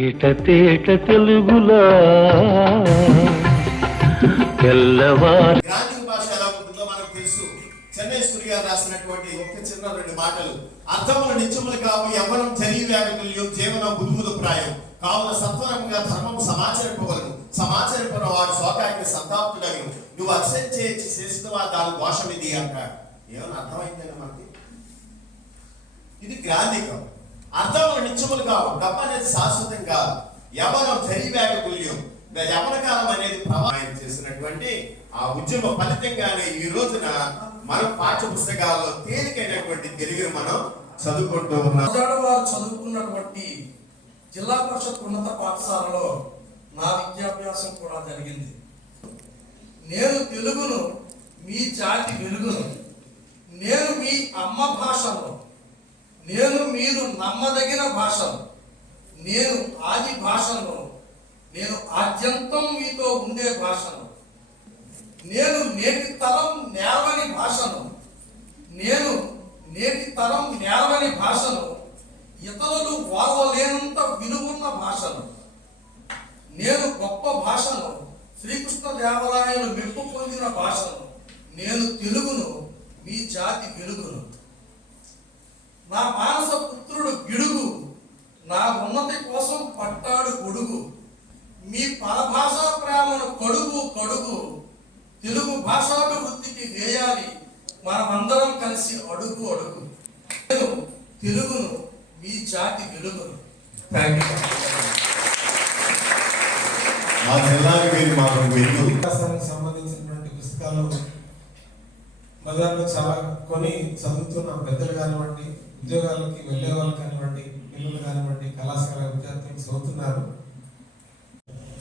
తేట తేట తెలుగులా. తెల్లవారు గ్రాంధిక భాష ఎలా ఉంటుందో మనకు తెలుసు చెన్నై సూర్య రాసినటువంటి ఒక చిన్న రెండు మాటలు. అర్థములు నిత్యములు కావు ఎవరం తెలివి వ్యాపకులు జీవనం బుద్ధుముదు ప్రాయం. కావున సత్వరంగా ధర్మం సమాచరింపవలను సమాచరింపన వాడు శోకానికి సంతాప్తుడగను నువ్వు అక్షరం చేసి చేసినవా దాని దోషం ఇది అంటాడు. ఏమైనా అర్థమైందని మనకి? ఇది గ్రాంధికం. అర్థములు నిత్యములు కావు డబ్బు అనేది శాశ్వతం కాదు యవనం తెలివేగ తుల్యం ఇంకా యవన కాలం అనేది ప్రభావం చేసినటువంటి ఆ ఉద్యమ ఫలితంగానే ఈ రోజున మన పాఠ్య పుస్తకాల్లో తేలికైనటువంటి తెలుగును మనం చదువుకుంటూ ఉన్నాం. వారు చదువుకున్నటువంటి జిల్లా పరిషత్ ఉన్నత పాఠశాలలో నా విద్యాభ్యాసం కూడా జరిగింది. నేను తెలుగును మీ జాతి వెలుగును నేను మీ అమ్మ భాషలో నేను మీరు నమ్మదగిన భాషను నేను ఆది భాషను నేను ఆద్యంతం మీతో ఉండే భాషను. నేను నేటి తరం నేర్వని భాషను. నేను నేటి తరం నేర్వని భాషను. ఇతరులు వారలేనంత విలువున్న భాషను. నేను గొప్ప భాషను శ్రీకృష్ణ దేవరాయలు మెప్పు పొందిన భాషను. నేను తెలుగును మీ జాతి వెలుగును. నా మానస పుత్రుడు గిడుగు నా ఉన్నతి కోసం పట్టాడు గొడుగు మీ పరభాషా ప్రేమను కడుగు కడుగు తెలుగు భాషాభివృద్ధికి వేయాలి మనమందరం కలిసి అడుగు అడుగు. నేను తెలుగును మీ జాతి వెలుగును. మా జిల్లాకి మీరు మాకు వెలుగు వికాసానికి సంబంధించినటువంటి పుస్తకాలు బజార్లో చాలా కొని చదువుతున్న పెద్దలు కానివ్వండి. ఉద్యోగాలకి వెళ్ళే వాళ్ళు కానివ్వండి పిల్లలు కానివ్వండి కళాశాల విద్యార్థులు చదువుతున్నారు.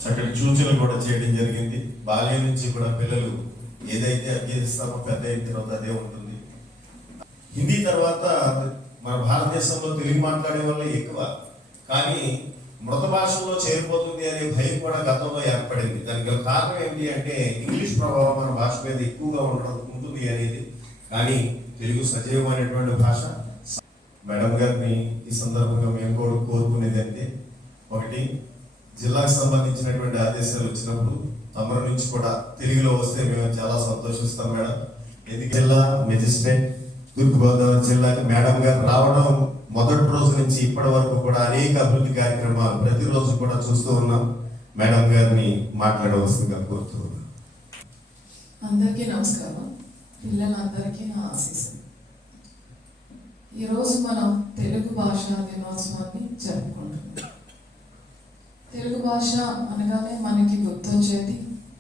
చక్కటి సూచనలు కూడా చేయడం జరిగింది. బాల్యం నుంచి కూడా పిల్లలు ఏదైతే అభ్యసిస్తామో పెద్ద అయిన తర్వాత అదే ఉంటుంది. హిందీ తర్వాత మన భారతదేశంలో తెలుగు మాట్లాడే వాళ్ళే ఎక్కువ. కానీ మృత భాషల్లో చేరిపోతుంది అనే భయం కూడా గతంలో ఏర్పడింది. దానికి గల కారణం ఏంటి అంటే ఇంగ్లీష్ ప్రభావం మన భాష మీద ఎక్కువగా ఉండడం ఉంటుంది అనేది. కానీ తెలుగు సజీవమైనటువంటి భాష. మేడం గారిని ఈ సందర్భంగా మేము కూడా కోరుకునేది అంటే ఒకటి జిల్లాకు సంబంధించినటువంటి ఆదేశాలు వచ్చినప్పుడు తమరి నుంచి కూడా తెలుగులో వస్తే మేము చాలా సంతోషిస్తాం మేడం. ఎందుకు జిల్లా మెజిస్ట్రేట్ తూర్పుగోదావరి జిల్లాకి మేడం గారు రావడం మొదటి రోజు నుంచి ఇప్పటి వరకు కూడా అనేక అభివృద్ధి కార్యక్రమాలు ప్రతిరోజు కూడా చూస్తూ ఉన్నాం. మేడం గారిని మాట్లాడవలసిందిగా కోరుతూ ఉన్నాం. అందరికీ నమస్కారం. పిల్లలందరికీ నా ఆశీస్సు ఈరోజు మనం తెలుగు భాషా దినోత్సవాన్ని జరుపుకుంటున్నాం. తెలుగు భాష అనగానే మనకి గుర్తొచ్చేది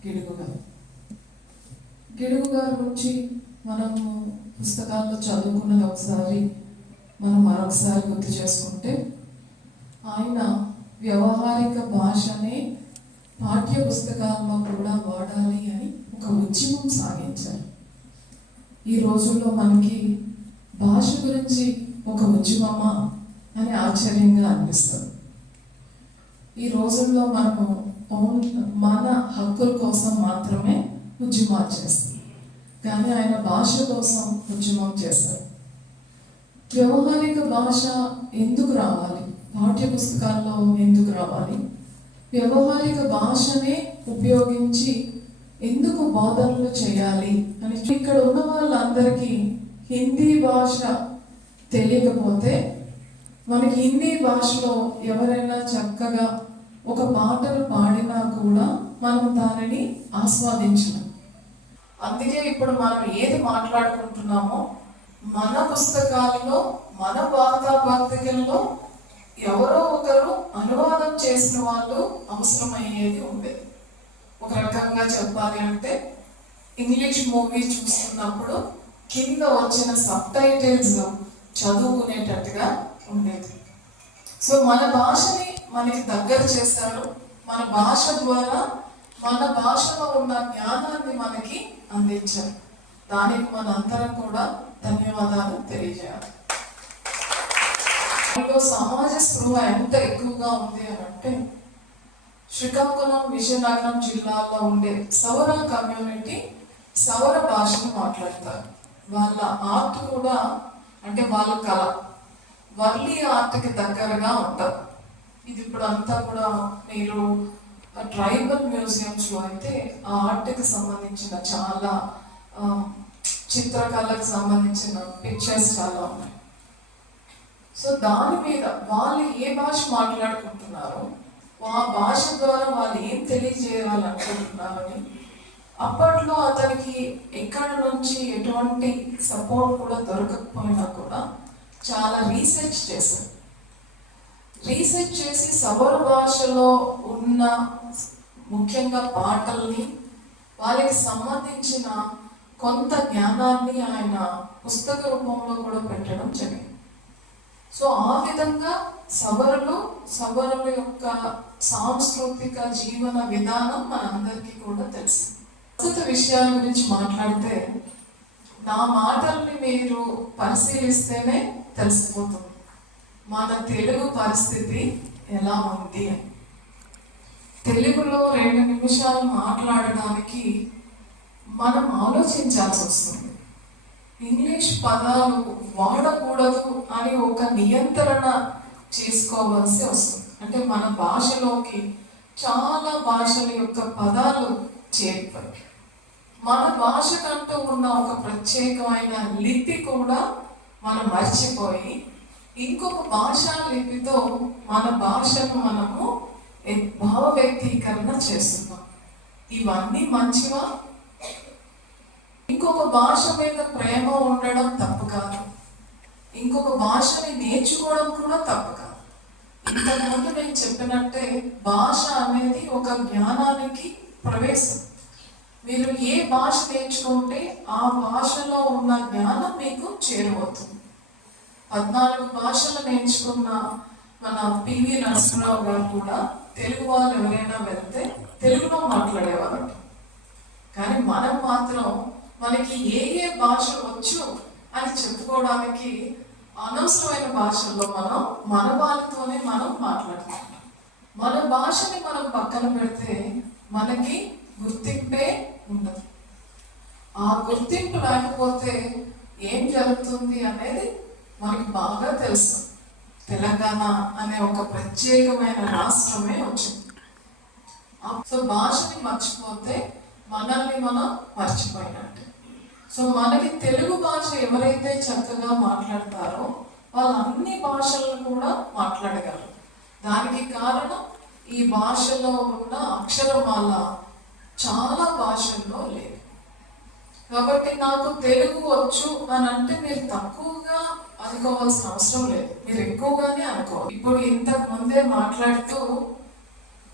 గిడుగు గారు గిడుగు గారి గురించి మనము పుస్తకాల్లో చదువుకున్నది ఒకసారి మనం మరొకసారి గుర్తు చేసుకుంటే ఆయన వ్యవహారిక భాషనే పాఠ్య పుస్తకాల్లో కూడా వాడాలి అని ఒక ఉద్యమం సాగించారు. ఈ రోజుల్లో మనకి భాష గురించి ఒక ఉద్యమమా అని ఆశ్చర్యంగా అనిపిస్తుంది. ఈ రోజుల్లో మనము ఓన్ మన హక్కుల కోసం మాత్రమే ఉద్యమాలు చేస్తాం. కానీ ఆయన భాష కోసం ఉద్యమం చేస్తారు. వ్యవహారిక భాష ఎందుకు రావాలి? పాఠ్య పుస్తకాల్లో ఎందుకు రావాలి? వ్యవహారిక భాషనే ఉపయోగించి ఎందుకు బోధనలు చేయాలి అని ఇక్కడ ఉన్న వాళ్ళందరికీ హిందీ భాష తెలియకపోతే మనకి హిందీ భాషలో ఎవరైనా చక్కగా ఒక పాటను పాడినా కూడా మనం దానిని ఆస్వాదించలేం. అందుకే ఇప్పుడు మనం ఏది మాట్లాడుకుంటున్నామో మన పుస్తకాలలో మన వార్తాపత్రికల్లో ఎవరో ఒకరు అనువాదం చేసిన వాళ్ళు అవసరమయ్యేది ఉండేది ఒక రకంగా చెప్పాలి అంటే ఇంగ్లీష్ మూవీ చూస్తున్నప్పుడు కింద వచ్చిన సబ్ టైటిల్స్ చదువుకునేటట్టుగా ఉండేది. సో మన భాషని మనకి దగ్గర చేశారు మన భాష ద్వారా మన భాషలో ఉన్న జ్ఞానాన్ని మనకి అందించారు. దానికి మన అందరం కూడా ధన్యవాదాలు తెలియజేయాలి. ఇంకో సమాజ స్పృహ ఎంత ఎక్కువగా ఉంది అని అంటే శ్రీకాకుళం విజయనగరం జిల్లాలో ఉండే సౌర కమ్యూనిటీ సౌర భాషను మాట్లాడతారు. వాళ్ళ ఆర్ట్ కూడా అంటే వాళ్ళ కళ. వర్లీ ఆర్ట్కి దగ్గరగా ఉంటారు. ఇది ఇప్పుడు అంతా కూడా మీరు ట్రైబల్ మ్యూజియంస్లో అయితే ఆ ఆర్ట్కి సంబంధించిన చాలా చిత్రకళకు సంబంధించిన పిక్చర్స్ చాలా ఉన్నాయి. సో దాని మీద వాళ్ళు ఏ భాష మాట్లాడుకుంటున్నారో ఆ భాష ద్వారా వాళ్ళు ఏం తెలియజేయాలనుకుంటున్నారని అప్పట్లో అతనికి ఎక్కడి నుంచి ఎటువంటి సపోర్ట్ కూడా దొరకకపోయినా కూడా చాలా రీసెర్చ్ చేశారు రీసెర్చ్ చేసి సవర భాషలో ఉన్న ముఖ్యంగా పాటల్ని వాళ్ళకి సంబంధించిన కొంత జ్ఞానాన్ని ఆయన పుస్తక రూపంలో కూడా పెట్టడం జరిగింది. సో ఆ విధంగా సవరులు సవరుల యొక్క సాంస్కృతిక జీవన విధానం మనందరికీ కూడా తెలుసు. ప్రస్తుత విషయాల గురించి మాట్లాడితే నా మాటల్ని మీరు పరిశీలిస్తేనే తెలిసిపోతుంది. మన తెలుగు పరిస్థితి ఎలా ఉంది? తెలుగులో రెండు నిమిషాలు మాట్లాడడానికి మనం ఆలోచించాల్సి వస్తుంది. ఇంగ్లీష్ పదాలు వాడకూడదు అని ఒక నియంత్రణ చేసుకోవాల్సి వస్తుంది. అంటే మన భాషలోకి చాలా భాషల యొక్క పదాలు చేరిపోయి మన భాషకంటూ ఉన్న ఒక ప్రత్యేకమైన లిపి కూడా మనం మర్చిపోయి ఇంకొక భాషా లిపితో మన భాషను మనము భావ వ్యక్తీకరణ చేస్తున్నాం. ఇవన్నీ మంచివా? ఇంకొక భాష మీద ప్రేమ ఉండడం తప్పు కాదు. ఇంకొక భాషని నేర్చుకోవడం కూడా తప్పు కాదు. ఇంతకుముందు నేను చెప్పినట్టే భాష అనేది ఒక జ్ఞానానికి ప్రవేశం. మీరు ఏ భాష నేర్చుకుంటే ఆ భాషలో ఉన్న జ్ఞానం మీకు చేరువవుతుంది. పద్నాలుగు భాషలు నేర్చుకున్న మన పివి నరసింహరావు గారు కూడా తెలుగు వాళ్ళు ఎవరైనా వెళ్తే తెలుగులో మాట్లాడేవారు. కానీ మనం మాత్రం మనకి ఏ ఏ భాష వచ్చు అని చెప్పుకోవడానికి అనవసరమైన భాషల్లో మనం మన వాళ్ళతోనే మనం మాట్లాడుతున్నాం. మన భాషని మనం పక్కన పెడితే మనకి గుర్తింపే ఉండదు. ఆ గుర్తింపు లేకపోతే ఏం జరుగుతుంది అనేది మనకి బాగా తెలుసు. తెలంగాణ అనే ఒక ప్రత్యేకమైన రాష్ట్రమే వచ్చింది. సో భాషని మర్చిపోతే మనల్ని మనం మర్చిపోయినట్టు. సో మనకి తెలుగు భాష ఎవరైతే చక్కగా మాట్లాడతారో వాళ్ళు అన్ని భాషలను కూడా మాట్లాడగలరు. దానికి కారణం ఈ భాషలో ఉన్న అక్షరమాల చాలా భాషల్లో లేదు కాబట్టి నాకు తెలుగు వచ్చు అని అంటే మీరు తక్కువగా అనుకోవాల్సిన అవసరం లేదు. మీరు ఎక్కువగానే అనుకోవాలి. ఇప్పుడు ఇంతకు ముందే మాట్లాడుతూ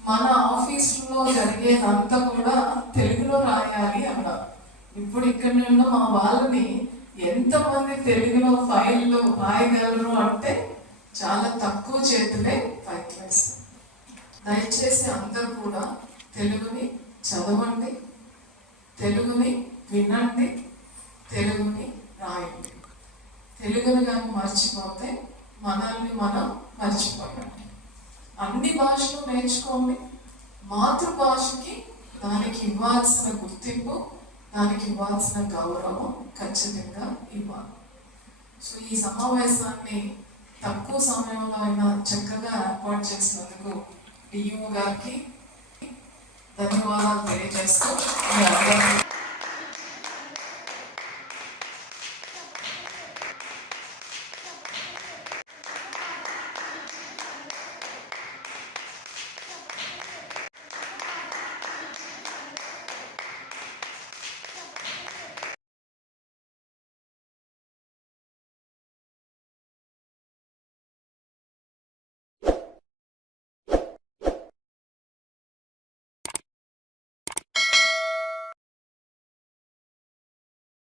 మన ఆఫీసులో జరిగేదంతా కూడా తెలుగులో రాయాలి అన్నారు. ఇప్పుడు ఇక్కడ ఉన్న మా వాళ్ళని ఎంతమంది తెలుగులో ఫైల్లో రాయగలరు అంటే అందరూ కూడా తెలుగుని చదవండి తెలుగుని వినండి తెలుగుని రాయండి. తెలుగుని కానీ మర్చిపోతే మనల్ని మనం మర్చిపోయాం. అన్ని భాషలు నేర్చుకోండి. మాతృభాషకి దానికి ఇవ్వాల్సిన గుర్తింపు దానికి ఇవ్వాల్సిన గౌరవం ఖచ్చితంగా ఇవ్వాలి. సో ఈ సమావేశాన్ని తక్కువ సమయంలో అయినా చక్కగా ఏర్పాటు చేసినందుకు డియూ గారికి ధన్యవాదాలు తెలియజేస్తూ మీ అందరికీ